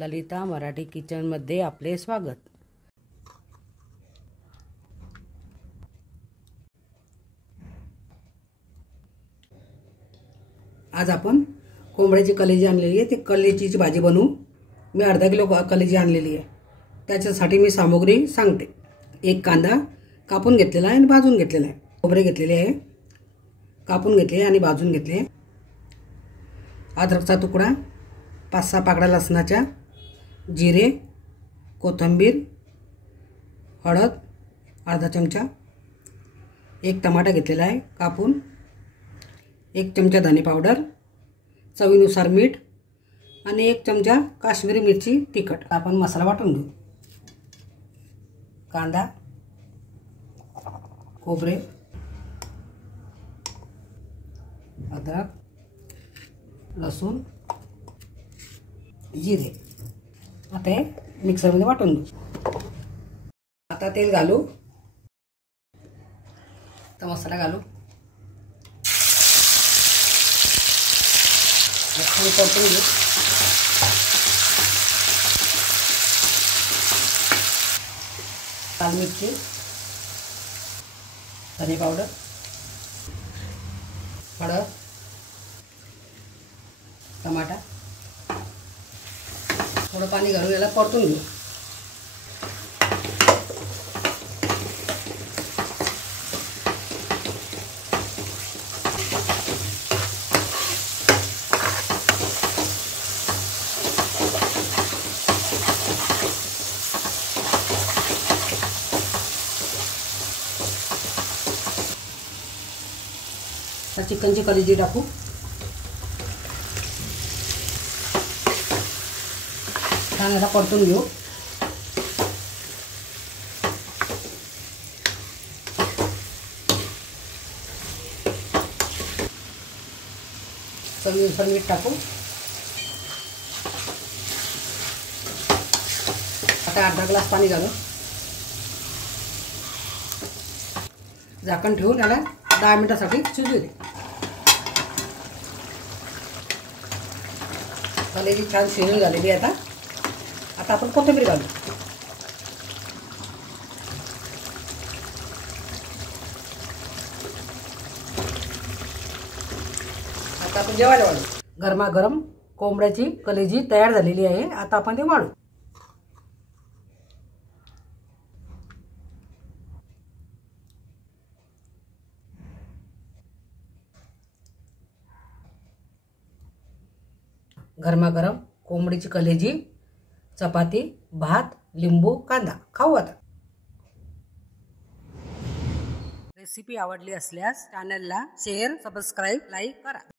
ललिता मराठी किचनमध्ये आपले स्वागत। आज आपण कोंबड्याची कलेजी आणलेली आहे। ते कलेजीची भाजी बनवू। मी अर्धा किलो कलेजी आणलेली आहे। त्याच्यासाठी मी सामग्री सांगते। एक कांदा कापून घेतलेला आहे आणि भाजून घेतलेला आहे। खोबरे घेतलेले आहे, कापून घेतले आणि भाजून घेतले। अद्रकचा तुकडा, 5-6 पाकळ्या लसणाच्या, जिरे, कोथिंबीर, हळद अर्धा चमचा, एक टमाटा घेतलेला आहे कापून, 1 चमचा धने पावडर, चवीनुसार मीठ आणि 1 चमचा काश्मीरी मिरची तिखट। आपण मसाला वाटून घेऊ। कांदा, खोबरे, अद्रक, लसूण, जिरे आता हे मिक्सरमध्ये वाटून घेऊ। आता तेल घालू, तर मसाला घालू, परतून घेऊ। लाल मिरची, धने पावडर, हळद, टमाटा, थोडं पाणी घालून याला परतून घेऊ। चिकनची कलेजी टाकू, छान याला परतून घेऊ। चवीनुसार मीठ टाकू। आता अर्धा ग्लास पाणी घालू, झाकण ठेवून याला 10 मिनिटांसाठी शिजू दे। कलेजी छान शिजून झालेली आहे। आता आपण कोथिंबीर घालू। आता आपण जेवायला वाढू। गरमागरम कोंबड्याची कलेजी तयार झालेली आहे। आता आपण ते वाढू। गरमागरम कोंबडीची कलेजी, चपाती, भात, लिंबू, कांदा खाऊ आता। रेसिपी आवडली असल्यास चॅनलला शेअर, सबस्क्राईब, लाईक करा।